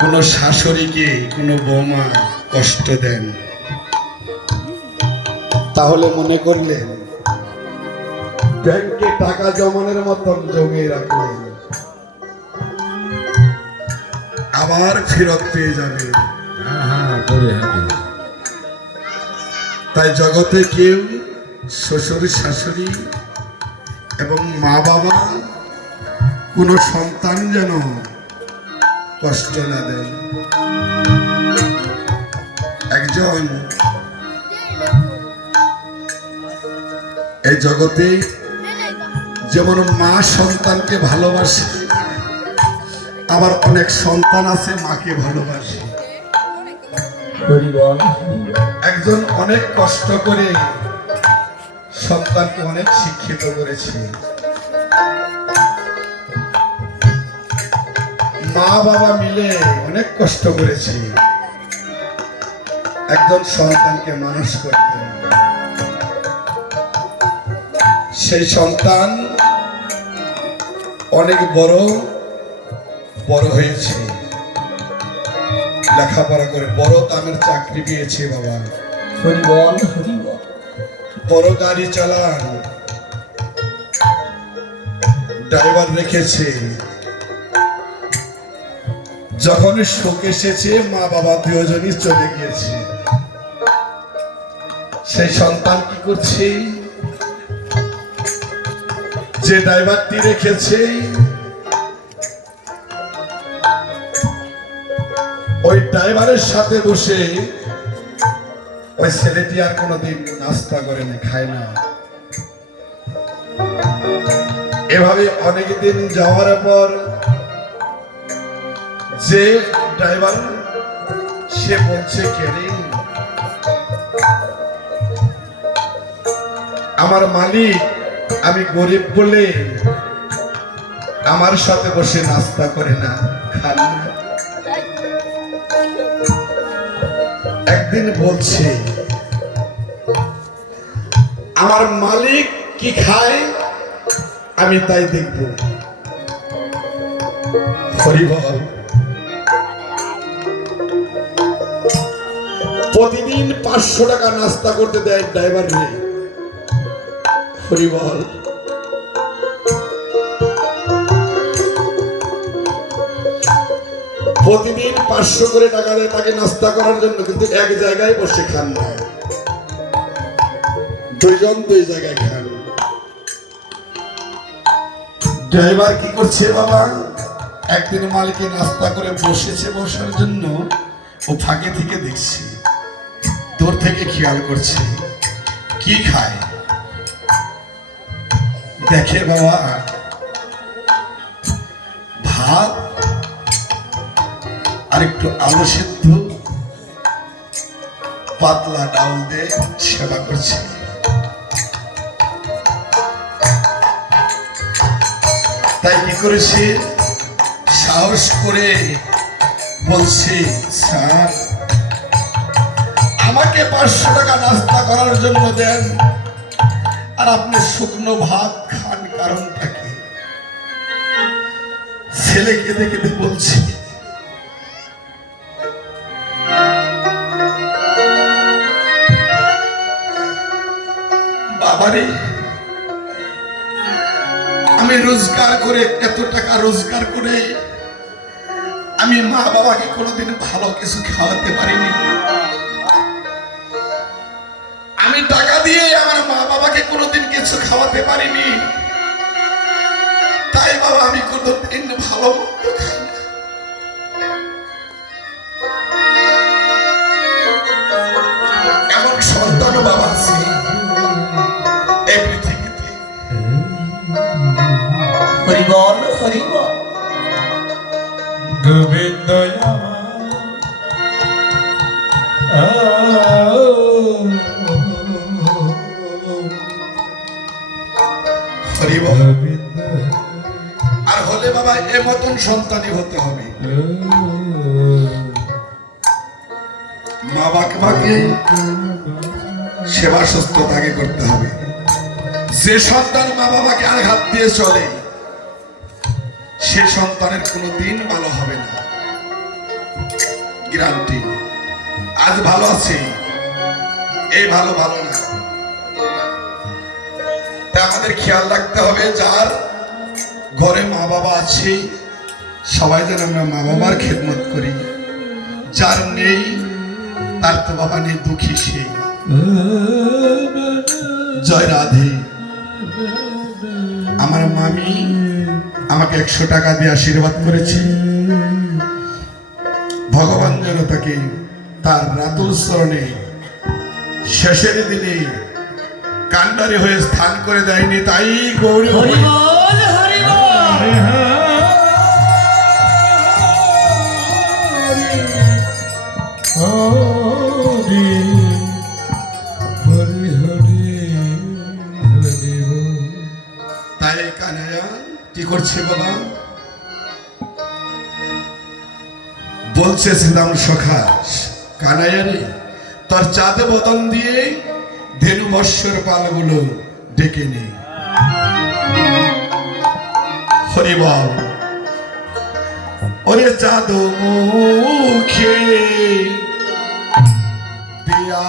কোনো শাশুড়িকে কোনো বৌমা কষ্ট দেন, তাহলে মনে করলেন ব্যাংকে টাকা জমানোর মতন জমিয়ে রাখলেন, আবার ফেরত পেয়ে যাবেন। তাই জগতে কেউ শ্বশুর শাশুড়ি এবং মা বাবা কোনো সন্তান যেন কষ্ট না দেন। একজন এই জগতে যেমন মা সন্তানকে ভালোবাসে, আবার অনেক সন্তান আছে মাকে ভালোবাসে। একজন অনেক কষ্ট করে সন্তানকে অনেক শিক্ষিত করেছে, মা বাবা মিলে অনেক কষ্ট করেছে একজন সন্তানকে মানুষ করতে। সেই সন্তান অনেক বড় হয়েছে, লেখাপড়া করে বড় দামের চাকরি পেয়েছে, বাবা বড় গাড়ি চালান, ড্রাইভার রেখেছে। যখন শোক এসেছে মা বাবা দুজনই চলে গিয়েছে, সেই সন্তান কি করছে? যে ড্রাইভারটি রেখেছে ওই ড্রাইভারের সাথে বসে ওই ছেলেটি আর কোনোদিন নাস্তা করে না, খায় না। এভাবে অনেকদিন যাওয়ার পর যে ড্রাইভার সে বলছে, কেরে আমার মালিক আমি গরিব বলে আমার সাথে বসে নাস্তা করে না, খান না। একদিন বলছে, আমার মালিক কি খায় আমি তাই দেখব। হরিবল। প্রতিদিন 500 টাকা নাস্তা করতে দেয় ড্রাইভার রে। হরিবল। প্রতিদিন 500 করে টাকা দেয় তাকে নাস্তা করার জন্য, কিন্তু এক জায়গায় বসে খান না, দুইজন দুই জায়গায় খান। ড্রাইভার কি করছে বাবা? একদিন মালিকে নাস্তা করে বসেছে, বসার জন্য ও ফাঁকে থেকে দেখছে, দূর থেকে খেয়াল করছে কি খায়। দেখে বাবা ভাত আর একটু আলু সিদ্ধ পাতলা ডাল দিয়ে সেবা করছে। তাই কি করেছে? সাহস করে বলছে, স্যার আমাকে 500 টাকা নাস্তা করার জন্য দেন, আর আপনি শুকনো ভাত খান, কারণটা কি? ছেলে কেঁদে কেঁদে বলছে, বাবারে আমি রোজগার করে এত টাকা রোজগার করে আমি মা বাবাকে কোনোদিন ভালো কিছু খাওয়াতে পারিনি। আমি টাকা দিয়ে আমার মা বাবাকে কোনোদিন কিছু খাওয়াতে পারিনি। তাই বাবা আমি কোনোদিন ভালো মন্দ খাই না। এমন সন্তান বাবা আছে এই পৃথিবীতে। হরিবল হরিবল। গোবিন্দ হরিবল। আর হলে বাবা এ মতন সন্তানই হতে হবে। মা বাবাকে সেবা সুস্থতাকে করতে হবে। যে সন্তান মা বাবাকে আঘাত দিয়ে চলে সে সন্তানের কোনো দিন ভালো হবে না। গ্যারান্টি। আজ ভালো আছি, এই ভালো ভালো না। তা আমাদের খেয়াল রাখতে হবে, যার ঘরে মা বাবা আছে সবাই যেন আমরা মা বাবার খেদমত করি। যার নেই তার তো বাবা নেই, দুঃখী সেই। জয় রাধে। আমার মামি আমাকে 100 টাকা দিয়ে আশীর্বাদ করেছে। ভগবান যেন তাকে তার রাতুল চরণে শেষের দিনে কান্ডারি হয়ে স্থান করে দেয়নি, তাই গৌরী হরি বল হরি বল। তাই কানাইয়া কি করছে বাবা? বলছে শ্রীরাম সখা, কানাইয়া রে, তোর চাঁদে বদন দিয়ে ধেনু মৎস্যর পালগুলো ডেকে নে। হরি বল। ওরে চাঁদ মুখে দিয়া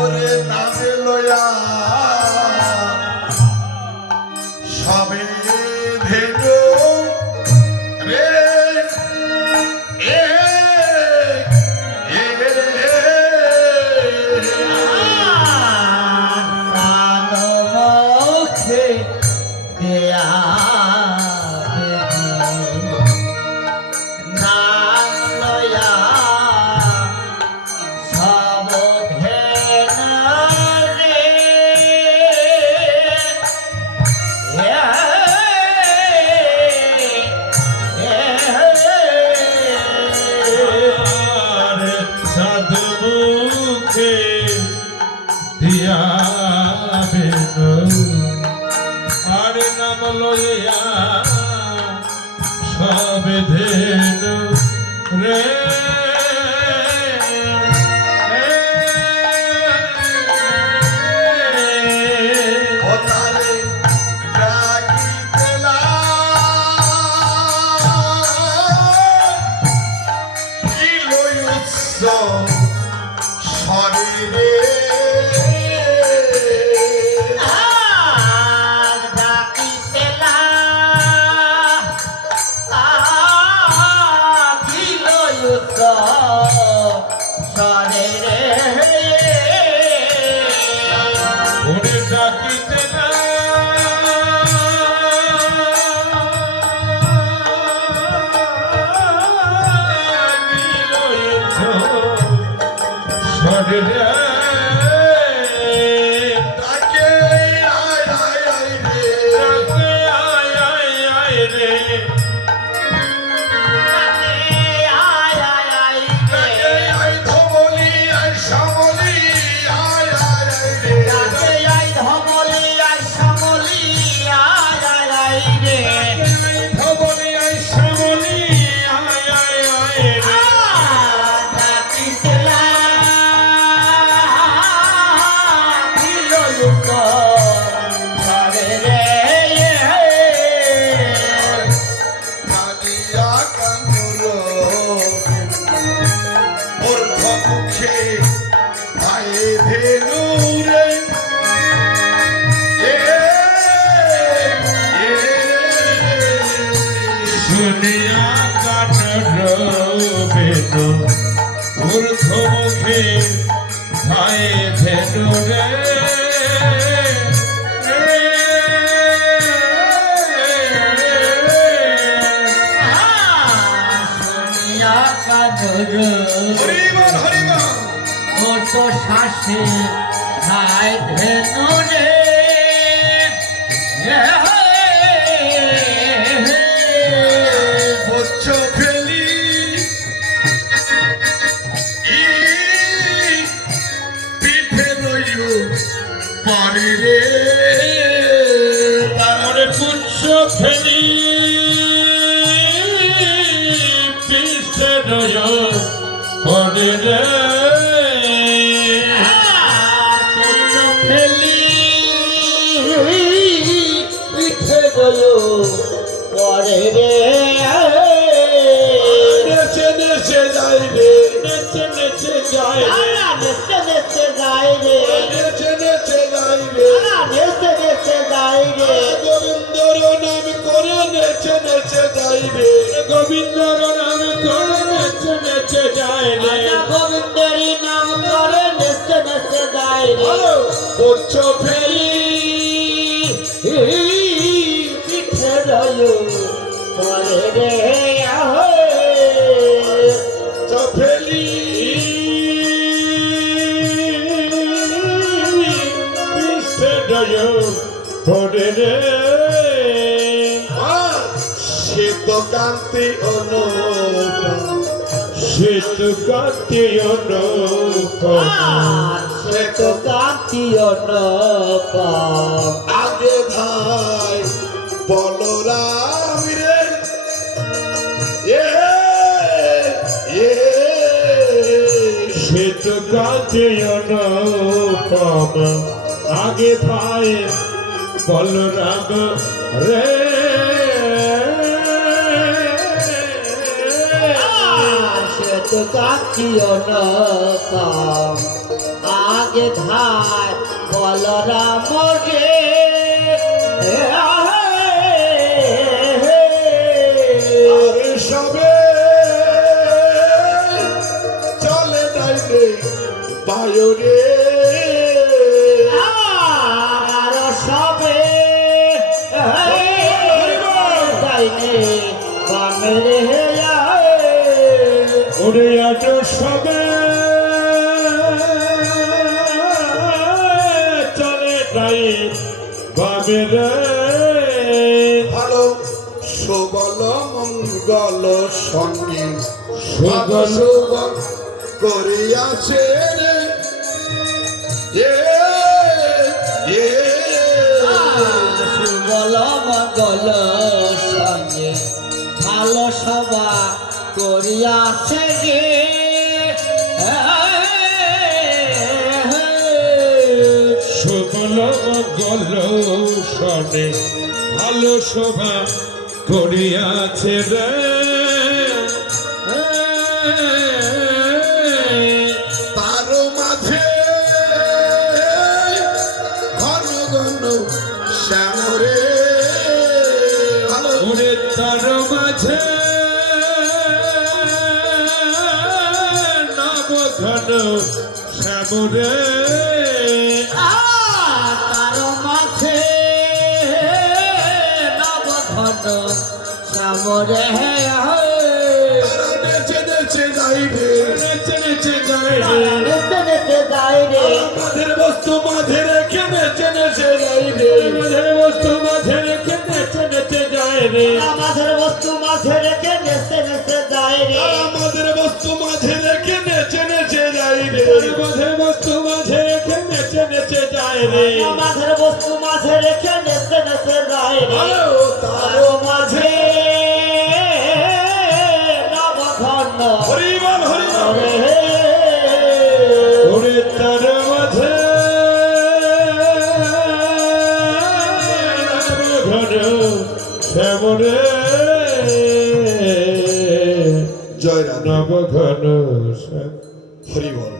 ওরে নামে লয়া সবে ধেনু রে এ সবে ধেনু রে ঊর্ধ্বমুখে ভাই ধেনু রে শ্বাসে ভাই ধেনু রে পারি রে তারে রয়ো পরে রে নেচে নেচে যাই রে, নেচে নেচে যায় রে নেচে নেচে যায় রে নেচে নেচে যাই রে, নেচে নেচে যায় রে গোবিন্দর নাম করে নেচে নেচে যাই রে, গোবিন্দর নাম করে নেচে নেচে যায় রে গোবিন্দেরই নাম করে নেচে নেচে যায় রে বচ্চ ফেলি পিঠে রয়ো পরে রে চফেলি পড়ে রে সে তো কান্তি অনুপম, শীত কাতে সে তো কান্তিও নপাম আগে ভাই বলরাম রে, এ এ শীত কাতে অনুপম আগে ভাই বলরাম রে সে তো কান্তিও নপাম আগে ধার বলরাম রে আরে সবে চলে নাই রে বায়ু রে, আর সবে যাইনে বামে রে ওরে আজ সবে চলে নাই বাবের ভালো সুবল মঙ্গল সঙ্গে সুবল সুবল করিয়াছে রে, এ এ সুবল মঙ্গল সঙ্গে ভালো সভা করিয়াছে গে সুবল মঙ্গল সনে ভালো শোভা করিয়াছে রে তার মাঝে ঘন ঘন শ্যামরে, ভালো ওরে তার মাঝে নব ঘন শ্যামরে তার মাঝে নব ঘন সামরে তারা নেচে নেচে যাই রে, নেচে নেচে যায় রে নেচে নেচে যায় রে মাঝের বস্তু মাঝে রেখে নেচে নেচে যাই রে, মাঝের বস্তু মাঝে রেখে নেচে নেচে যায় রে মাঝের বস্তু মাঝে রেখে নেচে নেচে যায় রে আমাদের বস্তু মাঝে রেখে নেচে নেচে যাই রে, মাঝের বস্তু মাঝে রেখে নেচে নেচে যায় রে মাঝের বস্তু মাঝে রেখে নেচে নেচে যায় রে ভালো তার তার মাঝে নব ঘন হরিবল হরিবল রে ওরে তার মাঝে ঘন শ্যামরে জয় রাধা নব ঘন শ্যাম হরিবল।